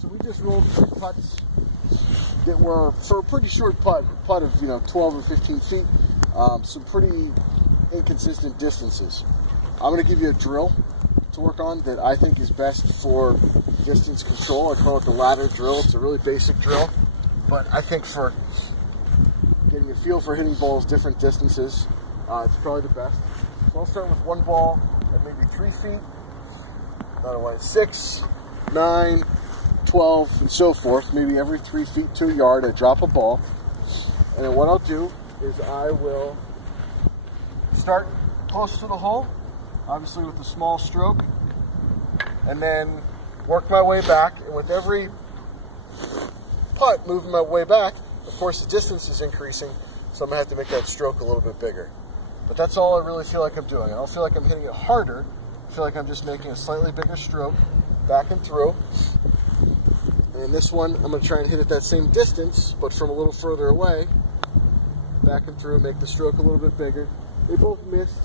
So we just rolled 3 putts that were, for a pretty short putt of 12 or 15 feet, some pretty inconsistent distances. I'm going to give you a drill to work on that I think is best for distance control. I call it the ladder drill. It's a really basic drill, but I think for getting a feel for hitting balls different distances, it's probably the best. So I'll start with one ball at maybe 3 feet, another one at 6, 9, 12, and so forth. Maybe every 3 feet to a yard, I drop a ball. And then what I'll do is I will start close to the hole, obviously with a small stroke, and then work my way back. And with every putt moving my way back, of course the distance is increasing, so I'm going to have to make that stroke a little bit bigger. But that's all I really feel like I'm doing. I don't feel like I'm hitting it harder. I feel like I'm just making a slightly bigger stroke back and through. And in this one, I'm going to try and hit it that same distance, but from a little further away. Back and through, make the stroke a little bit bigger. They both missed,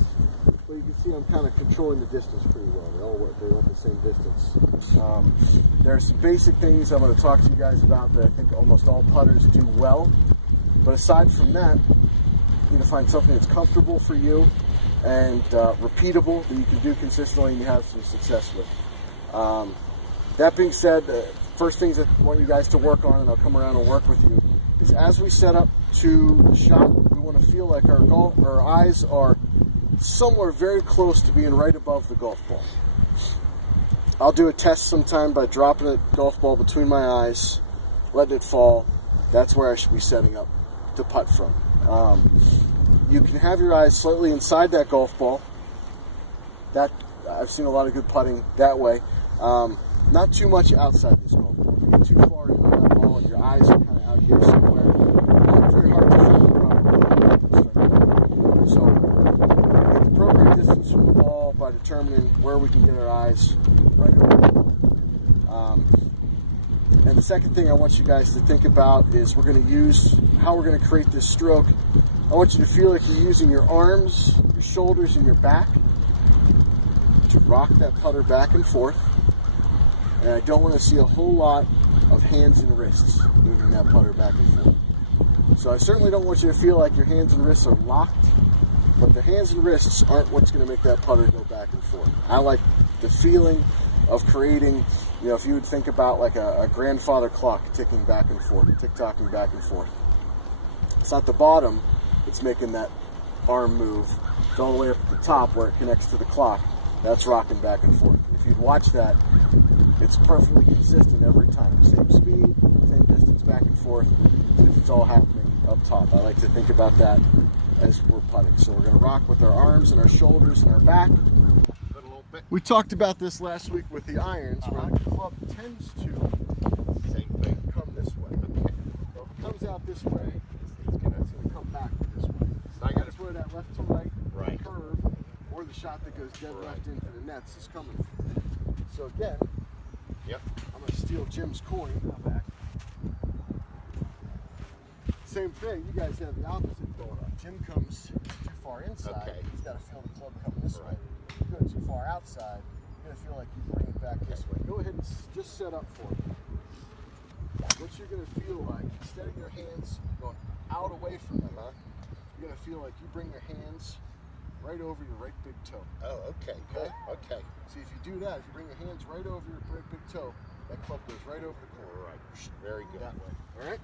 but you can see I'm kind of controlling the distance pretty well. They went the same distance. There are some basic things I'm going to talk to you guys about that I think almost all putters do well. But aside from that, you need to find something that's comfortable for you and repeatable that you can do consistently and you have some success with. That being said, first things that I want you guys to work on, and I'll come around and work with you, is as we set up to the shot, we want to feel like our eyes are somewhere very close to being right above the golf ball. I'll do a test sometime by dropping a golf ball between my eyes, letting it fall. That's where I should be setting up to putt from. You can have your eyes slightly inside that golf ball. That I've seen a lot of good putting that way. Not too much outside this golf ball. If you get too far into that ball and your eyes are kind of out here somewhere, it's very hard to find the proper. So, get the appropriate distance from the ball by determining where we can get our eyes right over. And the second thing I want you guys to think about is we're going to use how we're going to create this stroke. I want you to feel like you're using your arms, your shoulders, and your back to rock that putter back and forth. And I don't want to see a whole lot of hands and wrists moving that putter back and forth. So I certainly don't want you to feel like your hands and wrists are locked, but the hands and wrists aren't what's going to make that putter go back and forth. I like the feeling of creating, if you would think about like a grandfather clock ticking back and forth, tick-tocking back and forth. It's not the bottom, it's making that arm move all the way up at the top where it connects to the clock. That's rocking back and forth. If you'd watch that, it's perfectly consistent every time. Same speed, same distance back and forth, because it's all happening up top. I like to think about that as we're putting. So we're going to rock with our arms and our shoulders and our back. We talked about this last week with the irons, where the club tends to come this way. So if it comes out this way, it's going to come back this way. So that's where that left to right curve, or the shot that goes dead left into the nets, is coming from. So again, I'm going to steal Jim's coin. Back. Same thing, you guys have the opposite going on. Jim comes too far inside, he's got to feel the club coming this way. If you go too far outside, you're going to feel like you bring it back this way. Go ahead and just set up for me. What you're going to feel like, instead of your hands going out away from you, you're going to feel like you bring your hands right over your right big toe. Oh, okay. See, if you do that, if you bring your hands right over your right big toe, that club goes right over the corner. All right. Very good. That way. All right?